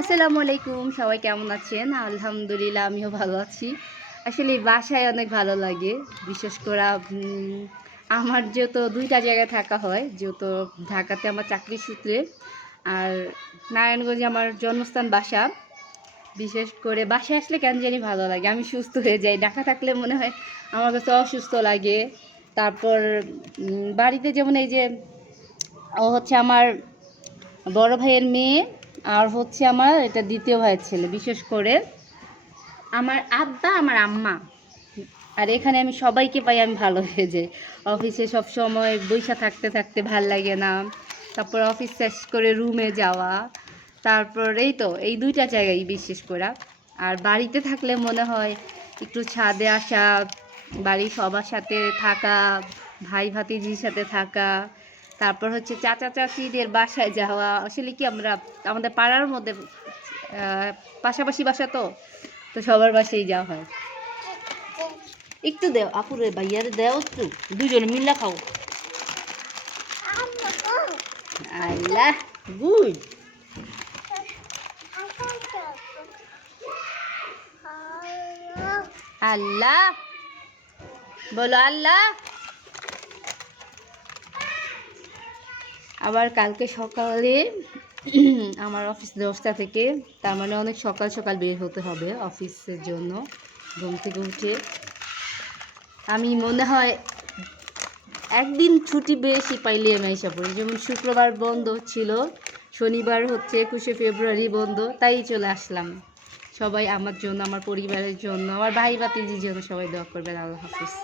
আসসালামু আলাইকুম, সবাই কেমন আছেন? আলহামদুলিল্লাহ আমিও ভালো আছি। আসলে বাসায় অনেক ভালো লাগে। বিশেষ করে আমার যেহেতু ২ টা জায়গায় থাকা হয়। যেহেতু ঢাকাতে আমার চাকরির সূত্রে আর নারায়ণগঞ্জে আমার জন্মস্থান বাসা। বিশেষ করে বাসায় আসলে কেন জানি ভালো লাগে। আমি সুস্থ হয়ে যাই। ঢাকা থাকলে মনে হয় আমার কাছে অসুস্থ লাগে। তারপর বাড়িতে যেমন এই যে ও হচ্ছে আমার বড় ভাইয়ের মেয়ে আর হচ্ছে আমার এটা দ্বিতীয় ভাইয়ের ছেলে। বিশেষ করে আমার আব্বা আমার আম্মা আর এখানে আমি সবাইকে পাই, আমি ভালো হয়ে যাই। অফিসে সব সময় বইসা থাকতে থাকতে ভাল লাগে না। তারপর অফিস শেষ করে রুমে যাওয়া, তারপর এই তো এই ২ টা জায়গায় বিশেষ করে। আর বাড়িতে থাকলে মনে হয় একটু ছাদে আসা, বাড়ির সবার সাথে থাকা, ভাই ভাতিজির সাথে থাকা, তারপর হচ্ছে চাচা চাচিদের বাসায় যাওয়া। আসলে কি আমরা আমাদের পাড়ার মধ্যে পাশাপাশি বাসা তো তো সবার বাসায় যাওয়া হয়। একটু দেও আপুরে ভাইয়ারে দেও, একটু দুজনে মিল্লা খাও। আল্লাহ গুড। আল্লাহ বলো আল্লাহ। আবার কালকে সকালে আমার অফিস 10টা থেকে, তার মানে অনেক সকাল সকাল বের হতে হবে অফিসের জন্য। ঘুম থেকে উঠে আমি মনে হয় একদিন ছুটি বেশি পাইলে আমি এসে পড়ি। যেমন শুক্রবার বন্ধ ছিল, শনিবার হচ্ছে 21শে ফেব্রুয়ারি বন্ধ, তাই চলে আসলাম। সবাই আমার জন্য, আমার পরিবারের জন্য, আমার ভাই ভাতিজির জন্য সবাই দোয়া করবেন। আল্লাহ হাফিজ।